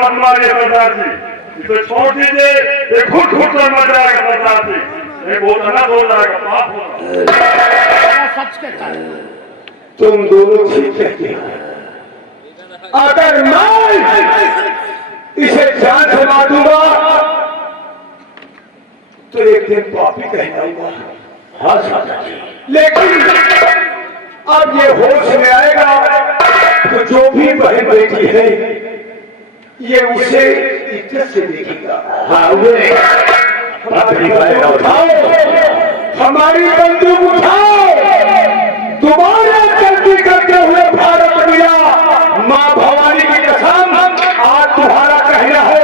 मत मारिए सरदार जी, इसे छोड़ दीजिए, ये खुद कर मर जाएगा सरदार जी, ये बहुत अनर्थ हो जाएगा, पाप होगा। सच कहता है। तुम दोनों ठीक कहते हो। अगर मैं इसे जान से मार दूंगा तो एक दिन पापी कहलाऊंगा। हाँ सरदार जी, लेकिन अब ये होश में आएगा तो जो भी बहन बेटी है ये उसे इज्जत से देखेगा। हाँ उठाओ, हमारी बंदूक उठाओ, दोबारा गलती करते हुए भारत मिला, माँ भवानी की कसम, आज तुम्हारा कहना है,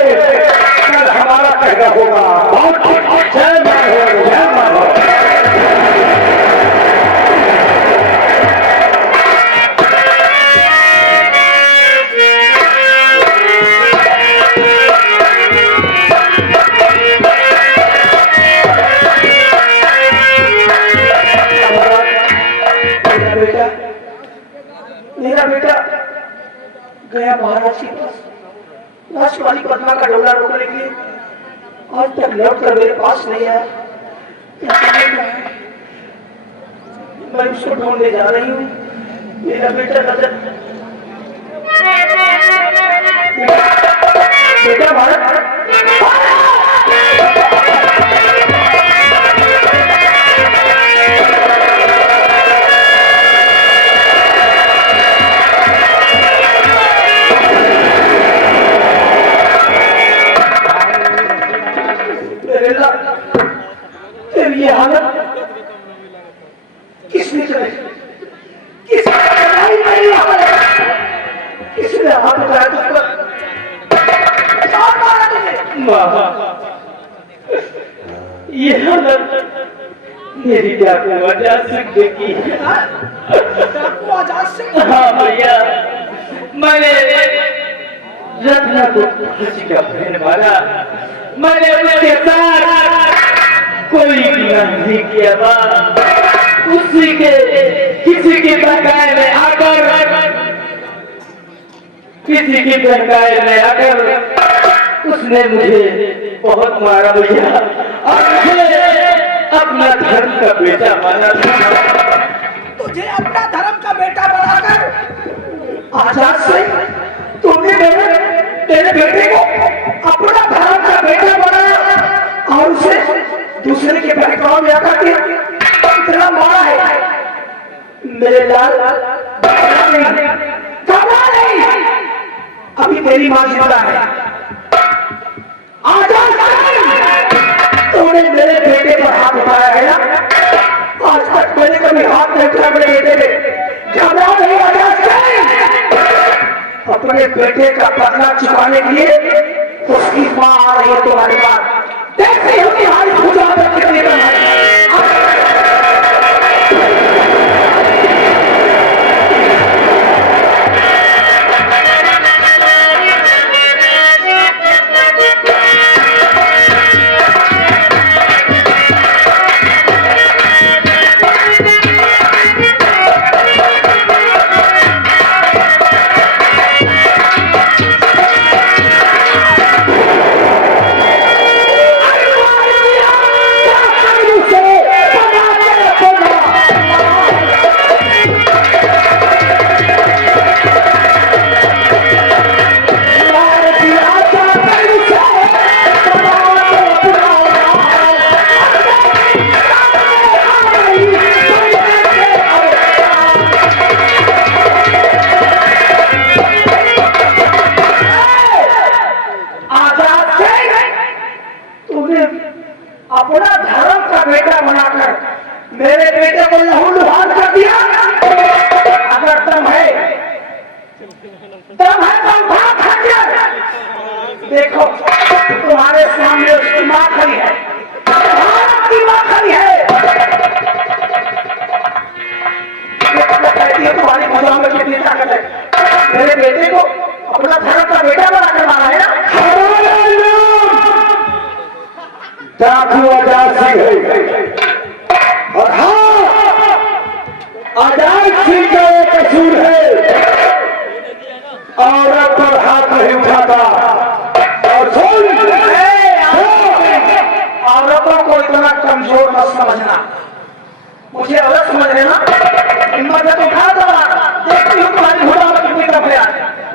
कल हमारा कहना होगा। जय माँ हो, जय माँ हो। मेरा बेटा गया महाराज के पास लाश वाली पद्मा का डोला रोकने के लिए, आज तक लौट कर मेरे पास नहीं आया। मैं उसको ढूंढने जा रही हूँ। मेरा बेटा नजर, बेटा भारत, ये हालत किसने कराई? किसने कराई मेरी हालत? किसने हाथ उठाया तुझ पर? कौन मारा तुझे? ये हालत मेरी डाकू आजाद सिंह देखी। डाकू आजाद सिंह? हाँ भैया, मैंने रत्ना को खुशी का बहन मारा, मैंने उसके साथ कोई गुनाह नहीं किया बा। उसी के किसी के बहकाए में आकर, किसी के बहकाए में आकर उसने मुझे बहुत मारा भैया, और मुझे अपना धर्म का बेटा माना था। तुझे अपना धर्म का बेटा बनाकर आजाद सिंह, तूने तेरे बेटे को अपना धर्म का बेटा बनाया और उसे दूसरे के बहकाव में आकर के इतना मारा है। मेरे लाल घबरा नहीं, अभी तेरी मां जिंदा है। आजाद तूने मेरे बेटे पर हाथ उठाया है ना, आज तक मैंने कभी हाथ नहीं उठाया मेरे बेटे पे। घबरा नहीं आजाद सिंह, अपने बेटे का बदला चुकाने के लिए उसकी मां आ रही है तुम्हारे पास। देखते हो कि हाल पूजा में कितनी कम है। अपना धर्म का बेटा बनाकर मेरे बेटे को लहूलुहान कर दिया। अगर दम है तो भाग खंजर। देखो तुम्हारे सामने उसकी मां खड़ी है, की मां खड़ी है। कहती है तुम्हारी भुजाओं में कितनी ताकत है। मेरे बेटे को अपना धर्म का बेटा बनाकर मारा है ना। डाकू आजाद सिंह है, और हाँ आजाद सिंह का एक कसूर है, औरत पर हाथ नहीं उठाता। औरतों को इतना कमजोर मत समझना, मुझे अलग समझ लेना। हिम्मत है तो उठा दो, देखती हूँ तुम्हारी घोड़ा में कितनी कम है।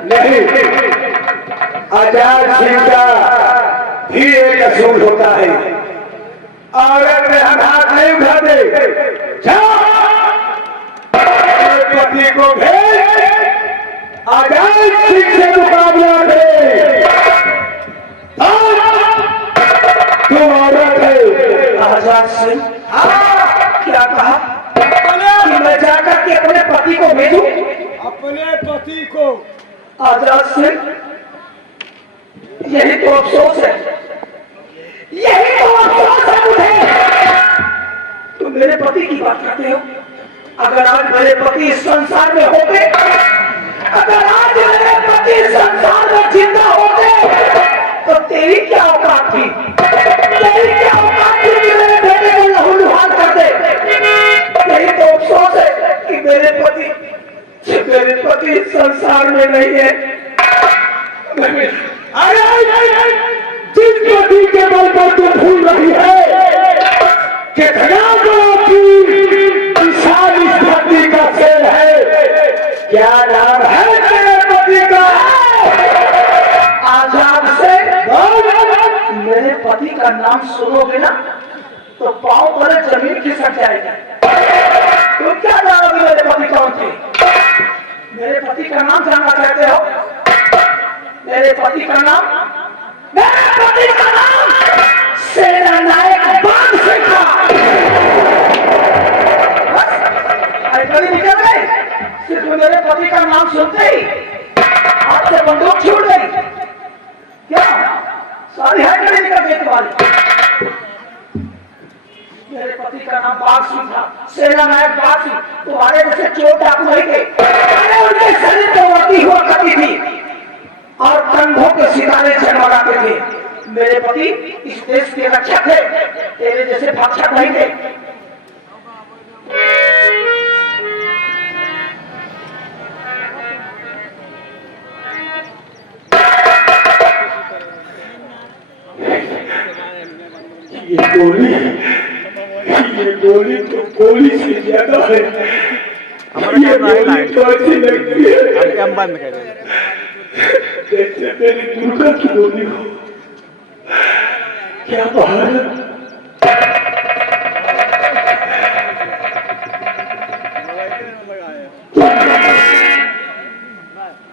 नहीं, आजाद सिंह का भी एक असूल होता है, औरत में हम हाथ नहीं उठाते। जाओ अपने पति को भेज, आजाद सिंह से मुकाबला करे। तुम औरत है। आजाद सिंह? क्या कहा कि मैं जाकर के अपने पति को भेजूं? अपने पति को? आजाद सिंह, यही तो अफसोस है, यही तो अफसोस है मुझे। तुम मेरे पति की बात करते हो। अगर आज मेरे पति इस संसार में होते, अगर आज मेरे पति इस संसार में जिंदा होते, तो तेरी क्या औकात थी? तेरी क्या औकात थी कि मेरे बेटे को लहूलुहान कर दे? यही तो अफसोस है कि मेरे पति इस संसार में नहीं है। जिस पति के बल पर तू भूल रही है, कितना विशाल इस धरती का खेल है। क्या नाम है तेरे पति का? आजाद से मेरे पति का नाम सुनोगे ना तो पांव पर जमीन खिसक जाएगी। तुम क्या जानोगे मेरे पति कौन थे? मेरे पति का नाम जानना चाहते हो? मेरे पति का नाम सेना नायक बाग सिंह था। निकल गए सिर्फ मेरे पति का नाम सुनते ही हाथ से बंदूक छूट गई। क्या सारी हैकड़ी निकल गई तुम्हारी? मेरे पति का नाम बाग सिंह था, सेना नायक बाग सिंह। तुम्हारे जैसे चोर डाकू नहीं थे। अरे उनके शरीर पे वर्दी हुआ करती थी और कंधों के सितारे चमकाते थे। मेरे पति इस देश के रक्षक थे, तेरे जैसे भक्षक नहीं थे। ये गोली तो गोली से ज्यादा है। ये गोली तो अच्छी लगती है जैसे मेरी दुर्गा की गोली हो। क्या बाहर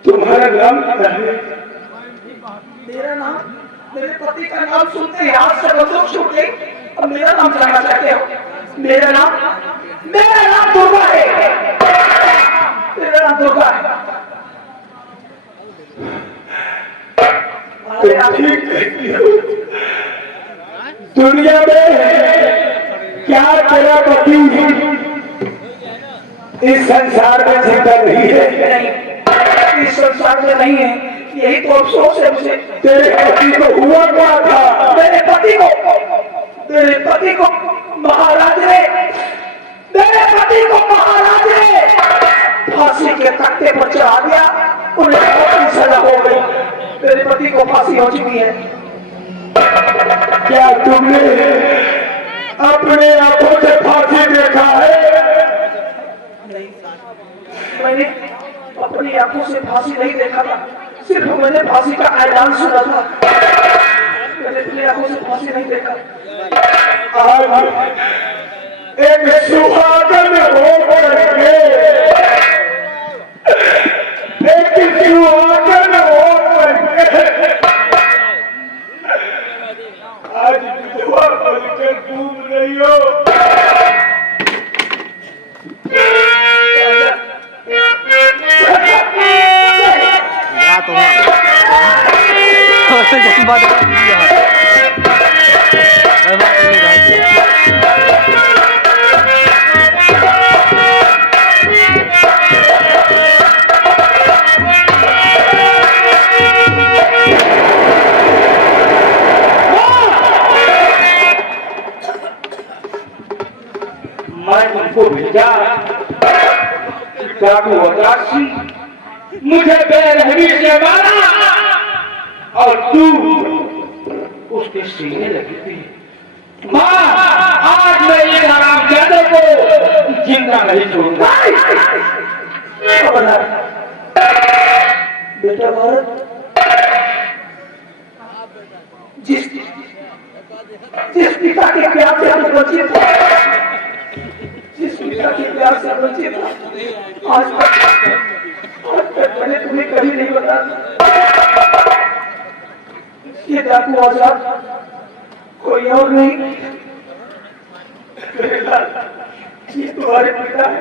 तुम्हारा नाम क्या है? मेरा नाम, मेरे पति का नाम सुनते ही हाथ से बंदूक छूट गई। अब मेरा नाम जानना चाहते हो? मेरा नाम दुर्गा है। मेरा नाम दुर्गा है। ठीक कहती हो। दुनिया में क्या तेरा पति इस संसार में जिंदा नहीं है? नहीं, इस संसार में नहीं है। यही तो अफसोस है मुझे। तेरे पति को हुआ क्या था? मेरे पति को महाराज ने फांसी के तख्ते पर चढ़ा दिया। उन्हें बहुत सजा हो गई। मेरे पति को फांसी हो चुकी है। क्या तुमने अपने आंखों से फांसी देखा है? नहीं, मैंने अपनी आंखों से फांसी नहीं देखा था। सिर्फ मैंने फांसी का ऐलान सुना था। मैंने अपनी आंखों से फांसी नहीं देखा। आज एक सुहागन होकर के, एक सुहागन होकर के आज विधवा बनकर डूब रही हो। मैं तुमको भेजा डाकू आजाद सिंह, मुझे बेरहमी से मारा और तू उसके सीने लगी थी। माँ, आज मैं ये हरामजादे को जिंदा नहीं छोड़ूंगा। खबरदार बेटा भारत, जिस पिता के प्यार से हम वंचित थे, जिस पिता के प्यार से वंचित था, आज तक मैंने तुम्हें कभी नहीं बताया। ये डाकू आजाद कोई और नहीं, ये तुम्हारे पिता है।